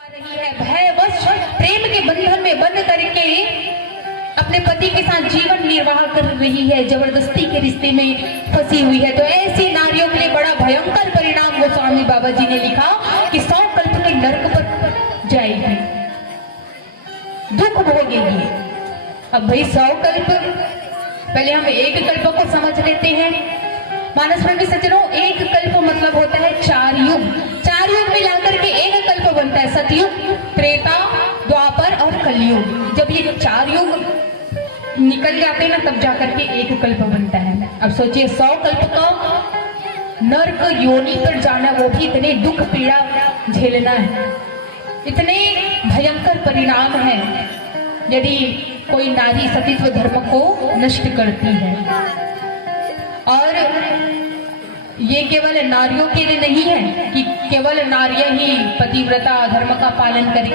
रही है भयवश प्रेम के बंधन में बंध करके अपने पति के साथ जीवन निर्वाह कर रही है, जबरदस्ती के रिश्ते में फंसी हुई है। तो ऐसी नारियों के लिए बड़ा भयंकर परिणाम गोस्वामी बाबा जी ने लिखा कि 100 कल्प के नरक पर जाएगी, दुख भोगेगी। अब भाई 100 कल्प, पहले हम एक कल्प को समझ लेते हैं। मानस प्रेमी सज्जनों, एक कल्प मतलब होता है 4 युग। 4 युग मिलाकर के एक कल्प बनता है। सतयुग, त्रेता, द्वापर और कलयुग। जब ये 4 युग निकल जाते हैं ना, तब जाकर के एक कल्प बनता है। अब सोचिए 100 कल्प का नरक योनि पर जाना, वो भी इतने दुख पीड़ा झेलना है, इतने भयंकर परिणाम है यदि कोई नारी सतीत्व धर्म को नष्ट करती है। और ये केवल नारियों के लिए नहीं है कि केवल नारियां ही पतिव्रता धर्म का पालन करें,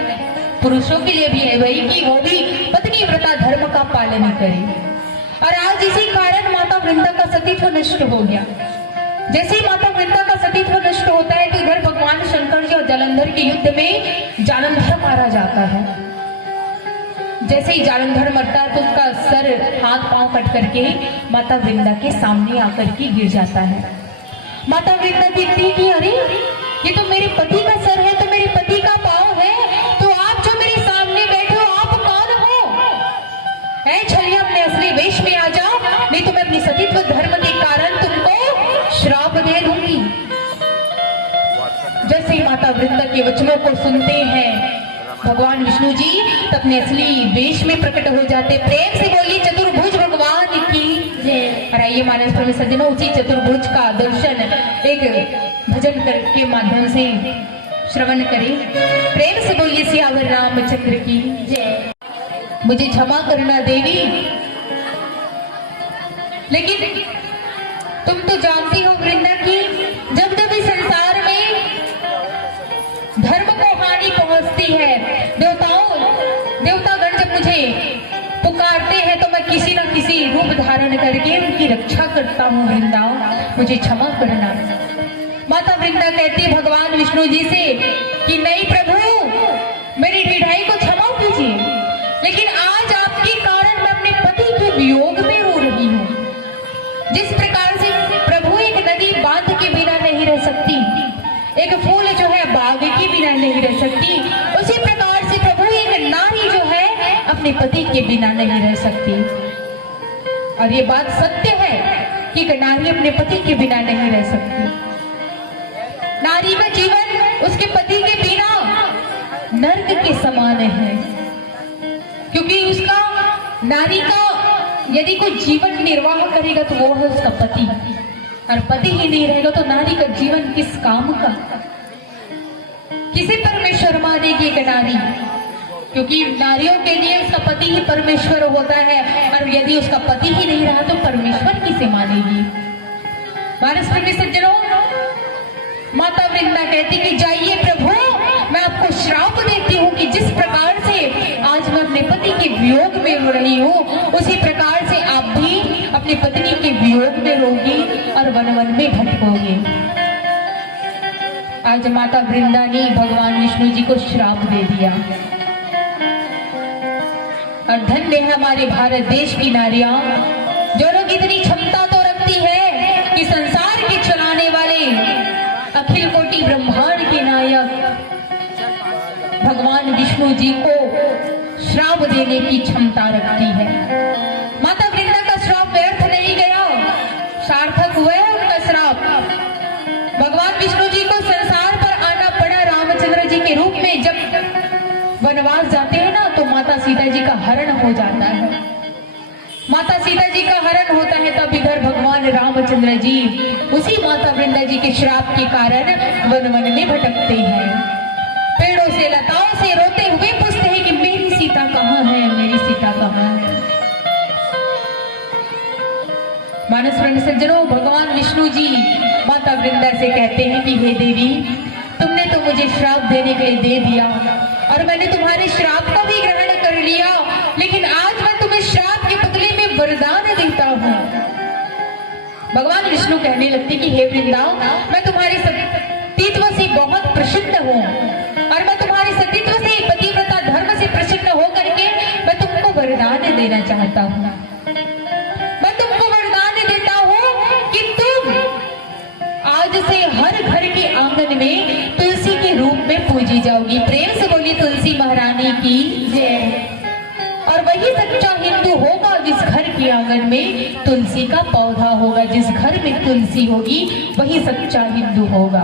पुरुषों के लिए भी है भाई कि वो भी पत्नीव्रता धर्म का पालन करें। और आज इसी कारण माता वृंदा का सतीत्व नष्ट हो गया। जैसे ही माता वृंदा का सतीत्व नष्ट होता है तो इधर भगवान शंकर जी और जालंधर के युद्ध में जालंधर मारा जाता है। जैसे ही जालंधर मरता है तो उसका सर हाथ पांव कट करके माता वृंदा के सामने आकर के गिर जाता है। माता वृंदा देखती है कि अरे ये तो मेरे पति का सर है, तो मेरे पति का पांव है, तो आप जो मेरे सामने बैठे हो आप कौन हो? है छलिया, अपने असली वेश में आ जाओ, नहीं तो मैं अपनी सतीत्व धर्म के कारण तुमको श्राप दे दूंगी। जैसे ही माता वृंदा के वचनों को सुनते हैं भगवान विष्णु जी तो अपने असली वेश में प्रकट हो जाते। प्रेम से बोलिए चतुर्भुज भगवान की जय। और आइए मानस प्रेमी सज्जनों, उसी चतुर्भुज का दर्शन एक भजन के माध्यम से श्रवण करें। प्रेम से बोलिए सियावर रामचंद्र की जय। मुझे क्षमा करना देवी, लेकिन तुम तो जानती हो वृंदा की जब जब इस संसार में धर्म को हानि पहुंचती है, देवतागण जब मुझे पुकारते हैं तो मैं किसी न किसी रूप धारण करके उनकी रक्षा करता हूँ। वृंदा मुझे क्षमा करना। माता वृंदा कहती भगवान विष्णु जी से कि नहीं प्रभु, मेरी ढिठाई को क्षमा कीजिए, लेकिन आज आपके कारण मैं अपने पति के वियोग में रो रही हूँ। जिस प्रकार से प्रभु एक नदी बांध के बिना नहीं रह सकती, एक फूल जो है बाग के बिना नहीं रह सकती, उसी प्रकार से प्रभु एक नारी जो है अपने पति के बिना नहीं रह सकती। और ये बात सत्य है कि एक नारी अपने पति के बिना नहीं रह सकती। नारी का जीवन उसके पति के बिना नर्क के समान है, क्योंकि उसका नारी का यदि कोई जीवन निर्वाह करेगा तो वो है उसका पति, और पति ही नहीं रहेगा तो नारी का जीवन किस काम का? किसे परमेश्वर मानेगी एक नारी? क्योंकि नारियों के लिए उसका पति ही परमेश्वर होता है, और यदि उसका पति ही नहीं रहा तो परमेश्वर किसे मानेगी? मानस प्रेमी सज्जनों, माता वृंदा कहती कि जाइए प्रभु, मैं आपको श्राप देती हूँ कि जिस प्रकार से आज मैं अपने पति के वियोग में रो रही हूँ, उसी प्रकार से आप भी अपनी पत्नी के वियोग में रोगी और वन वन में भटकोगे। आज माता वृंदा ने भगवान विष्णु जी को श्राप दे दिया। और धन्य है हमारे भारत देश की नारियां, जो लोग इतनी क्षमता तो रखती है कि संसार के चलाने वाले अखिल कोटि ब्रह्मांड के नायक भगवान विष्णु जी को श्राप देने की क्षमता रखती है। माता वृंदा का श्राप व्यर्थ नहीं गया, सार्थक हुआ है उनका श्राप। भगवान विष्णु जी को संसार पर आना पड़ा रामचंद्र जी के रूप में। जब वनवास जाते हैं ना तो माता सीता जी का हरण हो जाता है। माता सीता जी का हरण होता है, तब इधर भगवान रामचंद्र जी उसी माता वृंदा जी के श्राप के कारण वन वन में भटकते हैं। पेड़ों से लताओं से रोते हुए पूछते हैं कि मेरी सीता कहाँ है, मेरी सीता कहाँ है। मानस प्रेमी सज्जनों, भगवान विष्णु जी माता वृंदा से कहते हैं कि हे देवी, तुमने तो मुझे श्राप देने के लिए दे दिया और मैंने तुम्हारे श्राप को भी ग्रहण कर लिया, लेकिन आज मैं तुम्हें श्राप के बदले में वरदान देता हूँ। भगवान विष्णु कहने लगते कि हे वृंदा, मैं तुम्हारे सतीत्व से बहुत प्रसिद्ध हूँ और मैं तुम्हारे सतीत्व वरदान देना चाहता हूँ। मैं तुमको वरदान देता हूँ कि तुम आज से हर घर के आंगन में तुलसी के रूप में पूजी जाओगी। प्रेम से बोली तुलसी महारानी की जय। और वही सच्चा हिंदू होगा जिस घर के आंगन में तुलसी का पौधा होगा। जिस घर में तुलसी होगी वही सच्चा हिंदू होगा।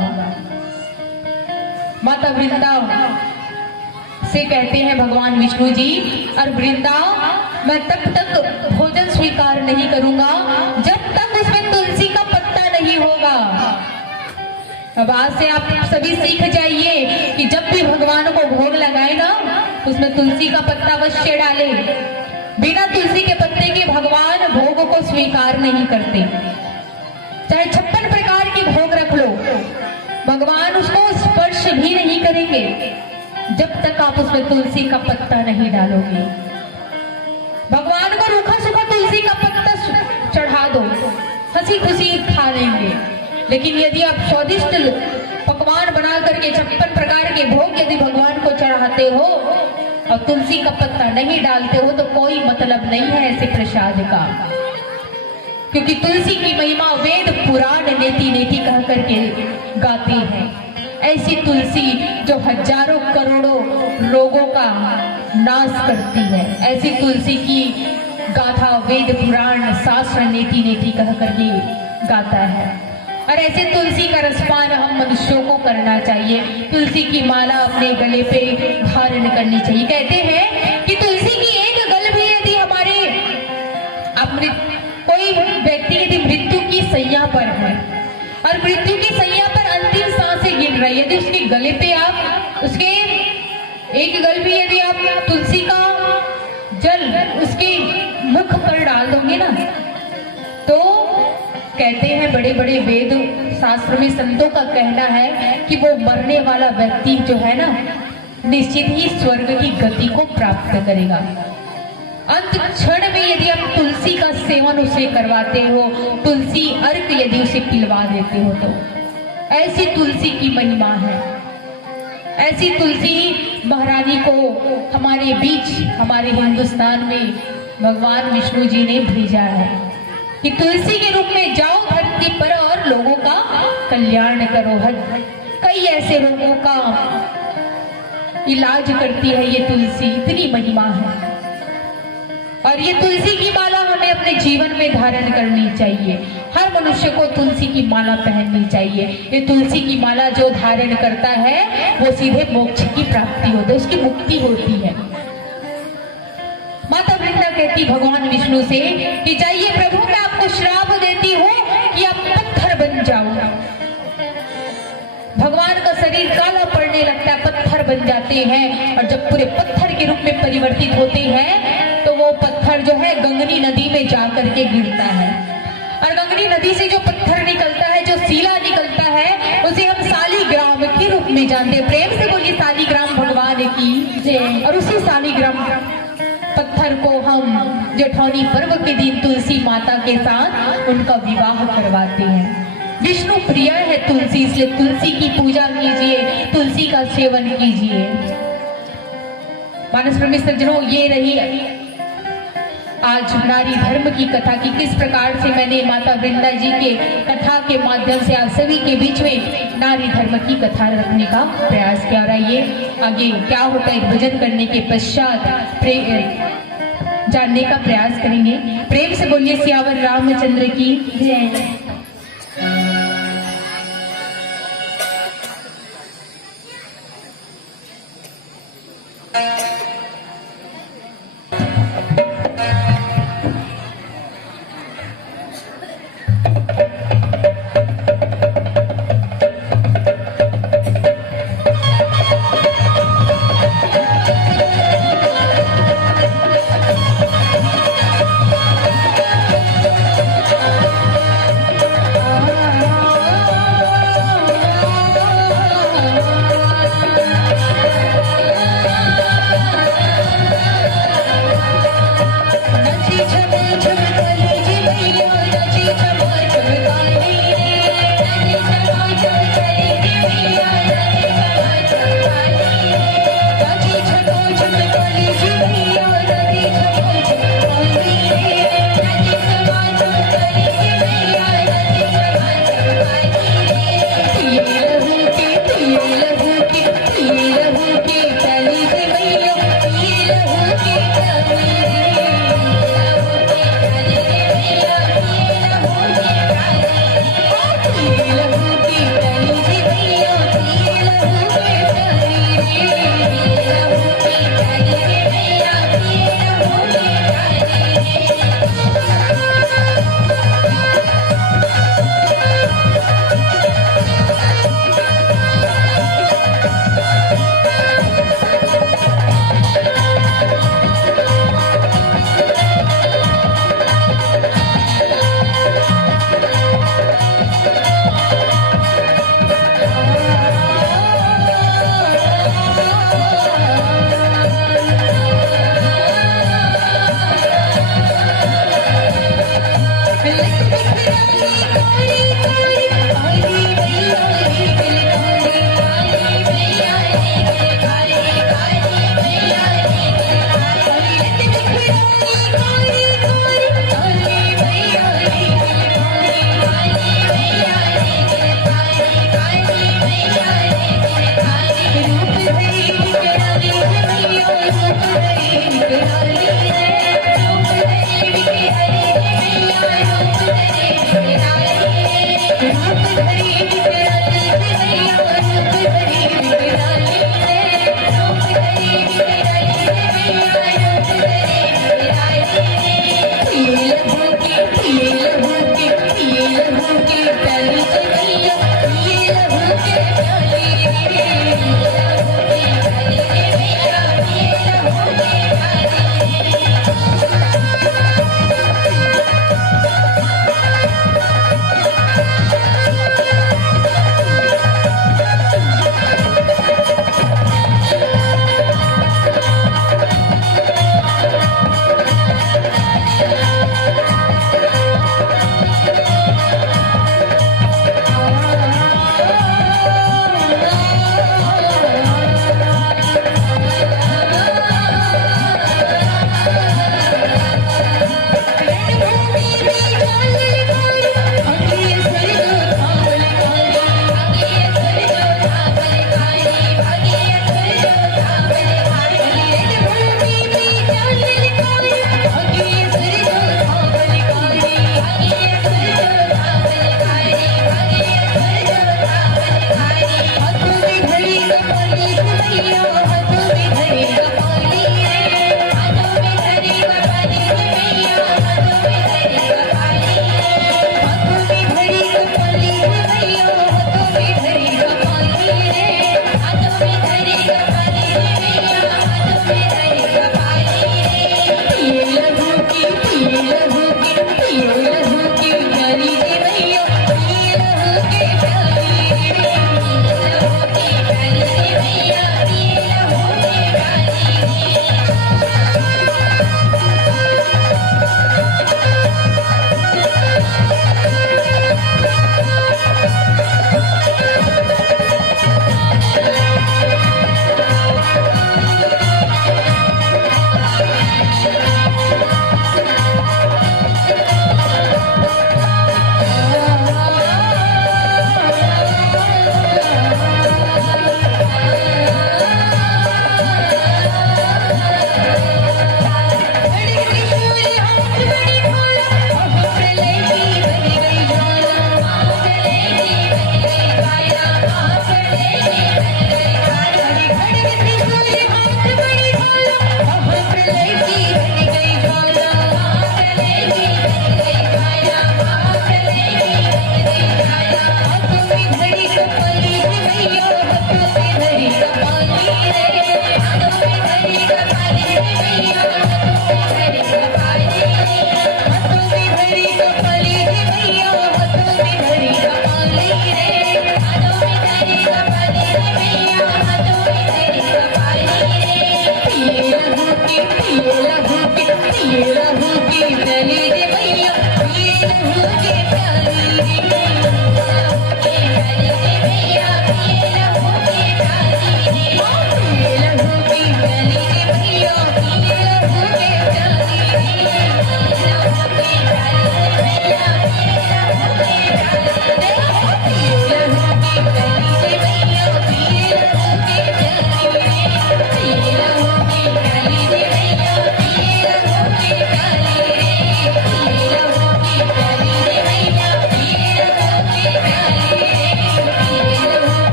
माता वृंदा से कहते हैं भगवान विष्णु जी, और वृंदा मैं तब तक भोजन स्वीकार नहीं करूंगा जब तक उसमें तुलसी का पत्ता नहीं होगा। अब आज से आप सभी सीख जाइए कि जब भी भगवान को भोग लगाए ना उसमें तुलसी का पत्ता अवश्य डाले। बिना तुलसी के पत्ते के भगवान भोग को स्वीकार नहीं करते। चाहे 56 प्रकार के भोग रख लो, भगवान उसको स्पर्श भी नहीं करेंगे जब तक आप उसमें तुलसी का पत्ता नहीं डालोगे। भगवान को रूखा सूखा तुलसी का पत्ता चढ़ा दो, हंसी खुशी खा लेंगे। लेकिन यदि आप स्वादिष्ट पकवान बना करके 56 प्रकार के भोग यदि भगवान को चढ़ाते हो और तुलसी का पत्ता नहीं डालते हो तो कोई मतलब नहीं है ऐसे प्रसाद का। क्योंकि तुलसी की महिमा वेद पुराण नेति नेति कह करके गाते हैं। ऐसी तुलसी जो हजारों करोड़ों रोगों का नाश करती है, ऐसी तुलसी की गाथा वेद पुराण शास्त्र नेति नेति कह करके गाता है। और ऐसे तुलसी का रसपान हम मनुष्यों को करना चाहिए। तुलसी की माला अपने गले पे धारण करनी चाहिए। कहते हैं कि तुलसी की एक गल भी यदि हमारे कोई व्यक्ति यदि मृत्यु की सैया पर है और मृत्यु की सैया पर अंतिम सांसें गिर रही है, यदि उसके गले पे आप उसके एक गल भी यदि आप तुलसी का जल उसके मुख पर डाल दोगे ना तो कहते हैं बड़े बड़े वेद शास्त्र में संतों का कहना है कि वो मरने वाला व्यक्ति जो है ना निश्चित ही स्वर्ग की गति को प्राप्त करेगा। अंत क्षण में यदि आप तुलसी का सेवन उसे करवाते हो, तुलसी अर्क यदि उसे पिलवा देते हो तो ऐसी तुलसी की महिमा है। ऐसी तुलसी महारानी को हमारे बीच हमारे हिंदुस्तान में भगवान विष्णु जी ने भेजा है कि तुलसी के रूप में जाओ धरती पर और लोगों का कल्याण करो। कई ऐसे रोगों का इलाज करती है ये तुलसी, इतनी महिमा है। और ये तुलसी की माला हमें अपने जीवन में धारण करनी चाहिए। हर मनुष्य को तुलसी की माला पहननी चाहिए। ये तुलसी की माला जो धारण करता है वो सीधे मोक्ष की प्राप्ति होती है, उसकी मुक्ति होती है। माता वृंदा कहती भगवान विष्णु से कि जाइए प्रभु मैं आपको श्राप देती हूँ कि आप पत्थर बन जाओ। भगवान का शरीर काला पड़ने लगता है, पत्थर बन जाते हैं और जब पूरे पत्थर के रूप में परिवर्तित होते हैं तो वो पत्थर जो है गंगनी नदी में जाकर के गिरता है। और गंगनी नदी से जो पत्थर निकलता है, जो सीला निकलता है, उसे हम शालिग्राम के रूप में जानते हैं। प्रेम से बोलिए शालिग्राम भगवान की जय। और उसी शालिग्राम पत्थर को हम जेठौनी पर्व के दिन तुलसी माता के साथ उनका विवाह करवाते हैं। विष्णु प्रिय है तुलसी, इसलिए तुलसी की पूजा कीजिए, तुलसी का सेवन कीजिए। मानस प्रेमी सज्जनों, ये रही आज नारी धर्म की कथा की किस प्रकार से मैंने माता वृंदा जी के कथा के माध्यम से आप सभी के बीच में नारी धर्म की कथा रखने का प्रयास किया। और आइए आगे क्या होता है भजन करने के पश्चात जानने का प्रयास करेंगे। प्रेम से बोलिए सियावर रामचंद्र की जय।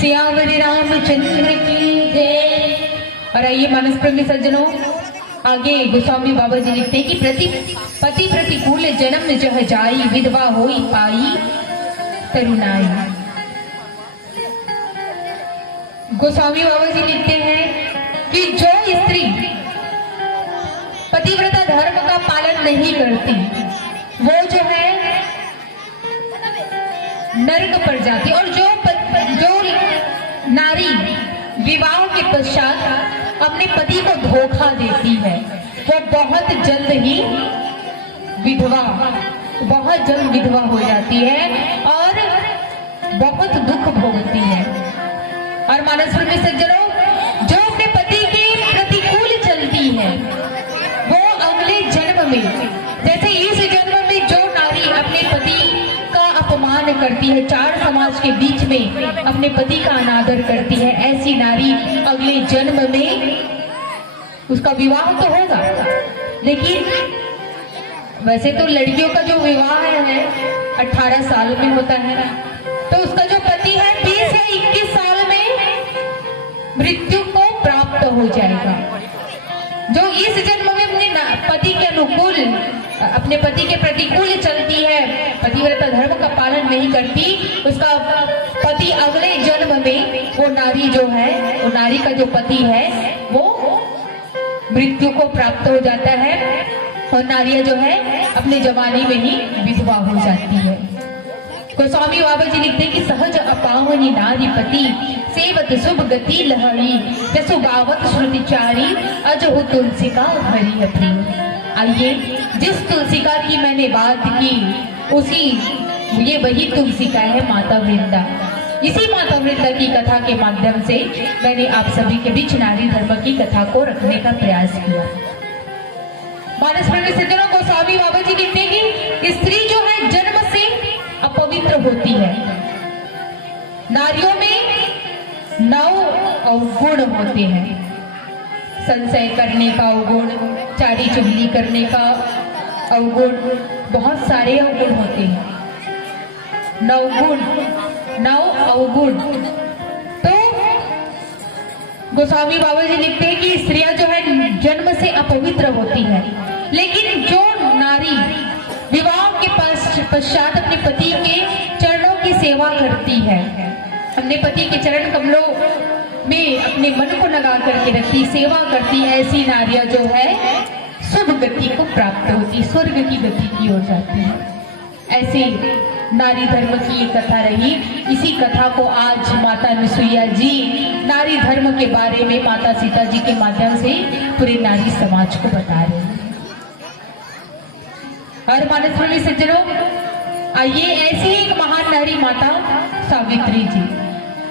सियावर रामचंद्र की जय। और आइए मानस प्रेमी सज्जनों, आगे गोस्वामी बाबा जी लिखते कि पति प्रतिकूल जन्म जह जाई, विधवा होई पाई तरुणाई। गोस्वामी बाबा जी लिखते हैं कि जो स्त्री पतिव्रता धर्म का पालन नहीं करती वो जो है नरक पर जाती, और जो नारी विवाह के पश्चात अपने पति को धोखा देती है वो बहुत जल्द विधवा हो जाती है और बहुत दुख भोगती है। और मानस में सज्जनों, जो अपने पति के प्रतिकूल चलती है वो अगले जन्म में, जैसे इस जन्म में जो नारी अपने पति का अपमान करती है, चार समाज के बीच में अपने पति का अनादर करती है, ऐसी नारी अगले जन्म में उसका विवाह तो होगा, लेकिन वैसे तो लड़कियों का जो विवाह है 18 साल में होता है, तो उसका जो पति है 20 या 21 साल में मृत्यु को प्राप्त हो जाएगा। जो इस जन्म में अपने पति के अनुकूल, अपने पति के प्रतिकूल चलती है, पतिव्रता धर्म का पालन नहीं करती, उसका पति अगले जन्म में वो नारी जो है, वो नारी का जो पति है वो मृत्यु को प्राप्त हो जाता है और नारियां जो है अपने जवानी में ही विधवा हो जाती है। गोस्वामी बाबा जी लिखते कि सहज अपावनी नारी पति सेवत शुभ गति लहरी, जसु गावत श्रुति चारी अजहु तुलसी का हरि प्रिय। आइए, जिस तुलसिका की मैंने बात की ये वही तुलसिका है माता वृंदा। इसी माता वृंदा की कथा के माध्यम से मैंने आप सभी के बीच नारी धर्म की कथा को रखने का प्रयास किया। मानस प्रेमी सज्जनों, गोस्वामी बाबा जी लिखते कि स्त्री जो है जन्म से अपवित्र होती है। नारियों में 9 अवगुण होते हैं, संशय करने का अवगुण, चारी चुगली करने का अवगुण, बहुत सारे अवगुण होते हैं। 9 अवगुण। तो गोस्वामी बाबा जी लिखते हैं कि स्त्रियां जो है जन्म से अपवित्र होती है, लेकिन जो नारी विवाह के पश्चात अपने पति के चरणों की सेवा करती है, अपने पति के चरण कमलों में अपने मन को लगा करके रखती, सेवा करती, ऐसी नारियां जो है शुभ गति को प्राप्त होती, स्वर्ग की गति की ओर जाती है। ऐसी नारी धर्म की एक कथा रही। इसी कथा को आज माता अनुसुईया जी नारी धर्म के बारे में माता सीता जी के माध्यम से पूरे नारी समाज को बता रहे हैं। और मानस प्रेमी सज्जनों, आइए ऐसी एक महान नारी माता सावित्री जी,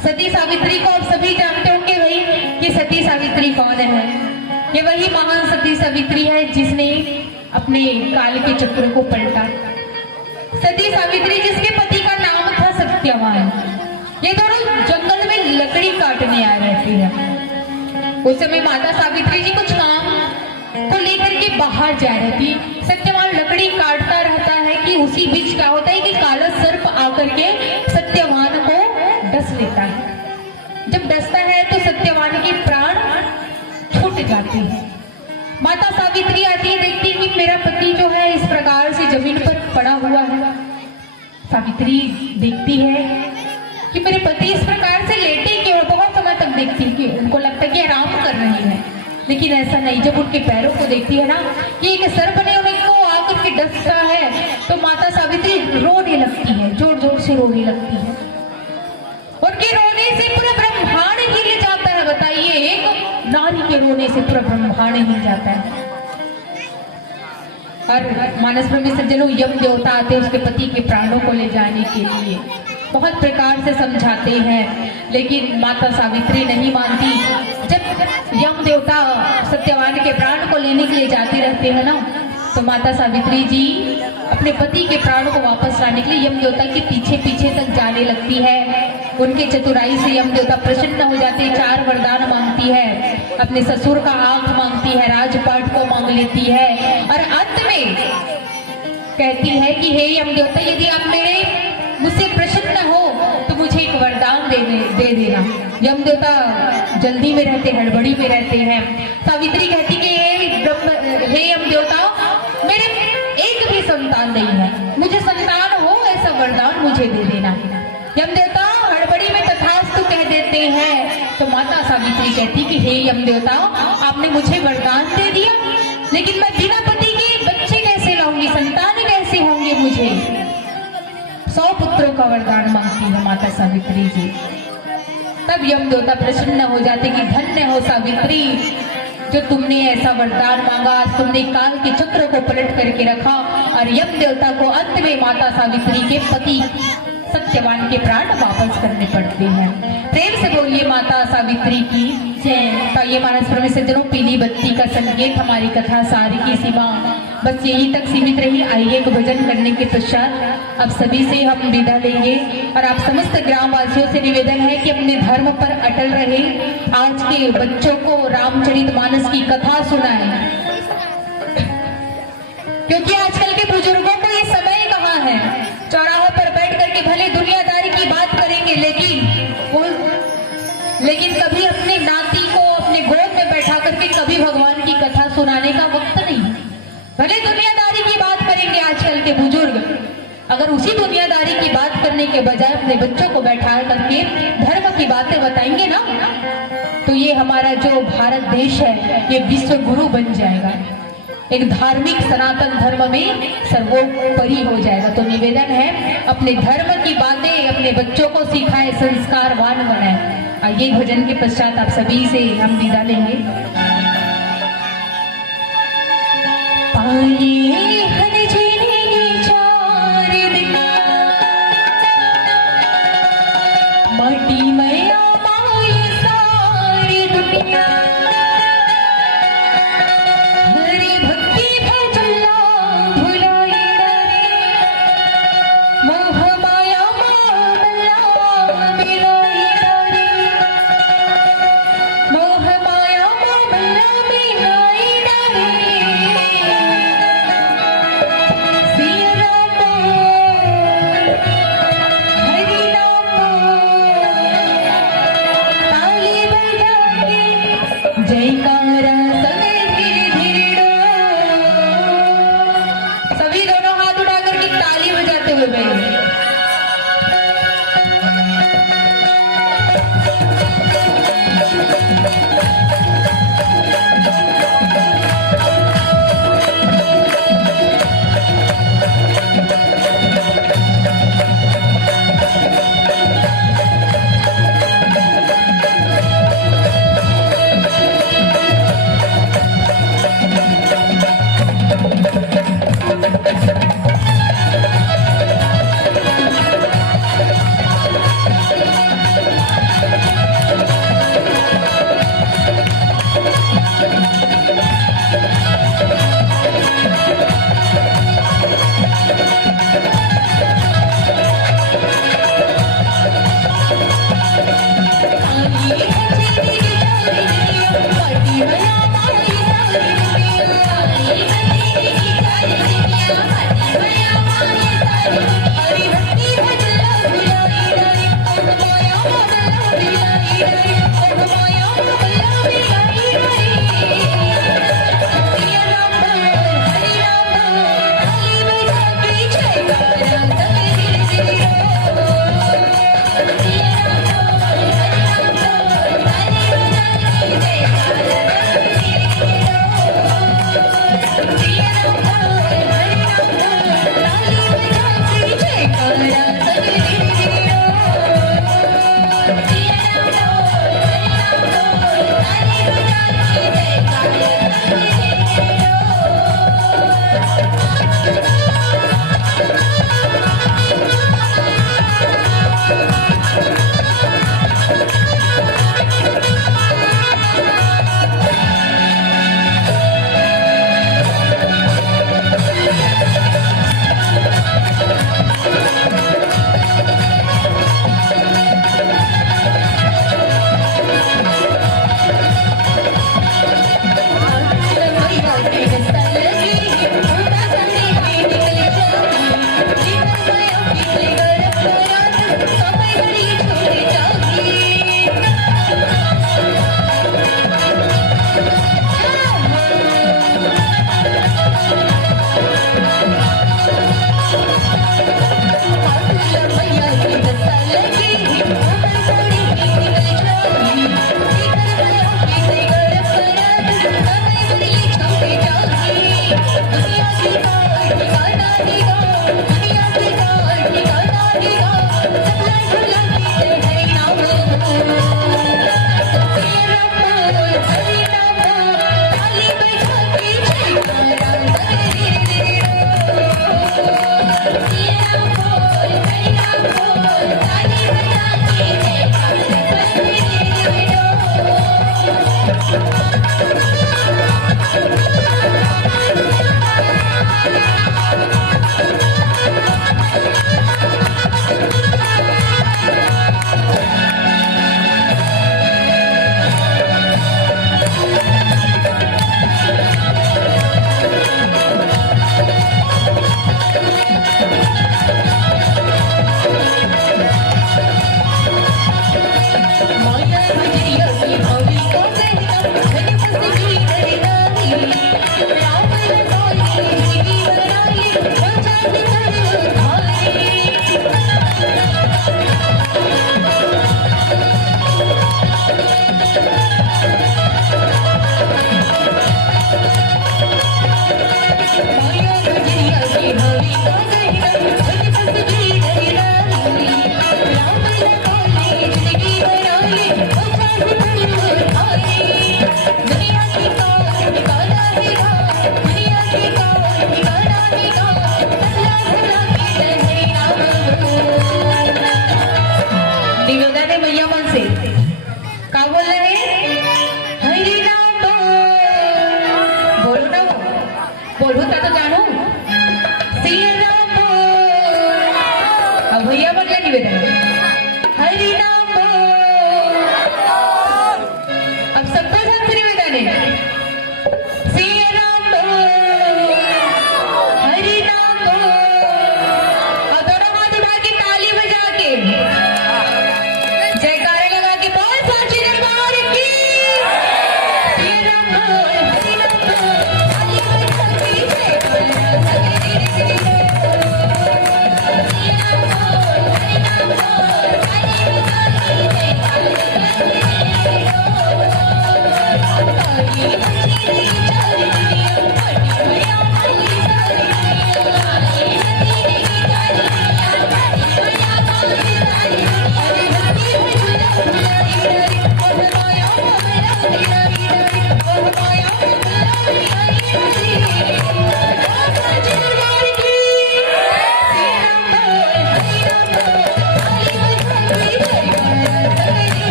सती सावित्री को आप सभी जानते होंगे भाई कि सती सावित्री कौन है। ये वही महान सती सावित्री है जिसने अपने काल के चक्र को पलटा। सती सावित्री जिसके पति का नाम था सत्यवान। ये दोनों जंगल में लकड़ी काटने आ रहे थे। उस समय माता सावित्री जी कुछ काम को लेकर के बाहर जा रही थी। सत्यवान लकड़ी काटता रहता है कि उसी बीच क्या होता है कि काला सर्प आकर के सत्यवान को डस लेता है। जब डसता है तो सत्यवान के प्राण छूट जाते हैं। माता सावित्री आती है, देखती कि मेरा पति जो है इस प्रकार से जमीन पर पड़ा हुआ है। सावित्री देखती है कि मेरे पति इस प्रकार से लेटे क्यों। बहुत समय तक देखती कि उनको लगता है कि आराम कर रही है, लेकिन ऐसा नहीं। जब उनके पैरों को देखती है ना कि एक सर्प ने उनको आकर के डसता है, तो माता सावित्री रोने लगती है, जोर जोर से रोने लगती है। उनके रोने से पूरा ब्रह्मांड हिल जाता है। बताइए, एक नारी के रोने से पूरा ब्रह्मांड हिल जाता है। और मानस प्रेमी सज्जनों, यम देवता आते उसके पति के प्राणों को ले जाने के लिए, बहुत प्रकार से समझाते हैं, लेकिन माता सावित्री नहीं मानती। जब यम देवता सत्यवान के प्राण को लेने के लिए जाते रहते हैं ना, तो माता सावित्री जी अपने पति के प्राणों को वापस लाने के लिए यम देवता के पीछे पीछे तक जाने लगती है। उनके चतुराई से यम देवता प्रसन्न हो जाते हैं। 4 वरदान मांगती है, अपने ससुर का आंख मांगती है, राजपाट को मांग लेती है, और अंत में कहती है कि हे यम देवता, यदि आप मुझसे प्रसन्न हो तो मुझे एक वरदान दे देना। यम देवता जल्दी में रहते, हड़बड़ी में रहते हैं। सावित्री कहती कि हे यम देवता, मेरे एक भी संतान नहीं है, मुझे संतान हो ऐसा वरदान मुझे दे देना। यम देवता हड़बड़ी में तथास्तु कह देते हैं। तो माता सावित्री कहती कि हे यम देवता, आपने मुझे वरदान दे दिया, लेकिन मैं बिना पति के बच्चे कैसे लाऊंगी, संतान कैसे होंगे मुझे। 100 पुत्रों का वरदान मांगती है माता सावित्री जी। तब यम देवता प्रसन्न हो जाते कि धन्य हो सावित्री, जो तुमने ऐसा वरदान मांगा, आज तुमने काल के चक्र को पलट करके रखा और यम देवता को अंत में माता सावित्री के पति सत्यवान के प्राण वापस करने पड़ते हैं। प्रेम से बोलिए माता सावित्री की जय। तो ये मानस प्रेमी सज्जनों, पीली बत्ती का संकेत हमारी कथा सारी की सीमा बस यही तक सीमित रही। आइए एक भजन करने के पश्चात अब सभी से हम विदा लेंगे और आप समस्त ग्रामवासियों से निवेदन है कि अपने धर्म पर अटल रहे। आज के बच्चों को रामचरितमानस की कथा सुनाएं, क्योंकि आजकल के बुजुर्गों को ये समय कहाँ है। चौराहों पर बैठ करके भले दुनियादारी की बात करेंगे, लेकिन कभी अपने नाती को अपने गोद में बैठा करके कभी भगवान की कथा सुनाने का वक्त नहीं। भले दुनियादारी की बात करेंगे आजकल के बुजुर्ग, अगर उसी दुनियादारी की बात करने के बजाय अपने बच्चों को बैठा करके धर्म की बातें बताएंगे ना, तो ये हमारा जो भारत देश है ये विश्व गुरु बन जाएगा, एक धार्मिक सनातन धर्म में सर्वोपरि हो जाएगा। तो निवेदन है अपने धर्म की बातें अपने बच्चों को सिखाए, संस्कारवान बनाए। आइए भजन के पश्चात आप सभी से हम विदा लेंगे। माटी मैया माई सारी दुनिया, हरि भक्ति भजला भुलाई रे, मोह माया मामला मिलाई रे, मोह माया मामला मिलाई रे। सिया राम हरि नाम ताली बजा के जयकारा समय धीरे धीरे सभी दोनों हाथ उठा करके ताली बजाते हुए बैठे। Oh,